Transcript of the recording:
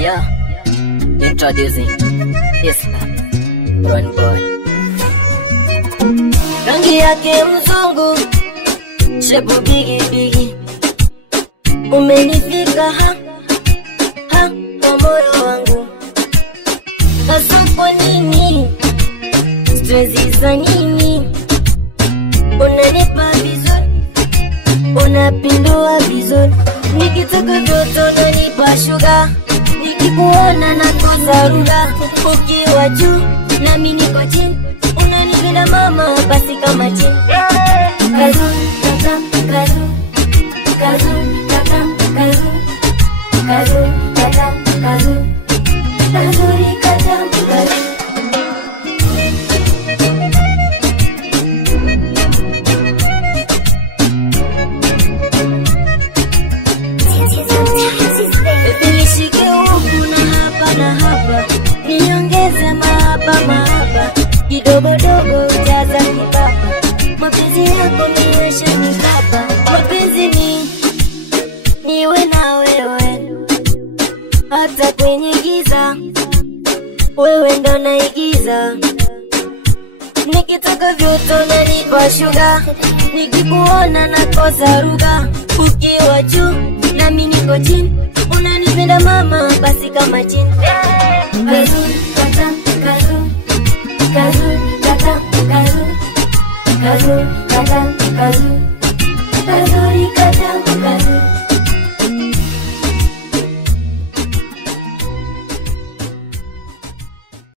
Yeah, introducing Isla Run Boy. Rangi yake mzungu, shepu bigi bigi, umenifika kwa moyo wangu. Sasa kwa nini, stresi za nini? Unanipa vizuri, unapindua vizuri. Nikitaka joto unanipa sugar, nikikuona nakosa ruga. Ukiwa juu nami niko chini, unanipenda mama basi kama chini. Kazu, katam, kazu, kazu, katam, kazu, kazu, katam, kazu, kazuri katam, kazu. Niongeze mahaba kidogo dogo ujaza kibaba. Mapenzi yako niwesha nikaba. Mapenzi niwe na wewe, hata kwenye giza wewe ndo naigiza. Nikitaka joto nanipa sugar, nikikuona nakosa ruga. Ukiwa juu nami niko chini, unanipenda mama basi kama chini. Kazu, katam, kazu, kazu, katam, kazu, kazu, katam, kazu, kazuri katam, kazu.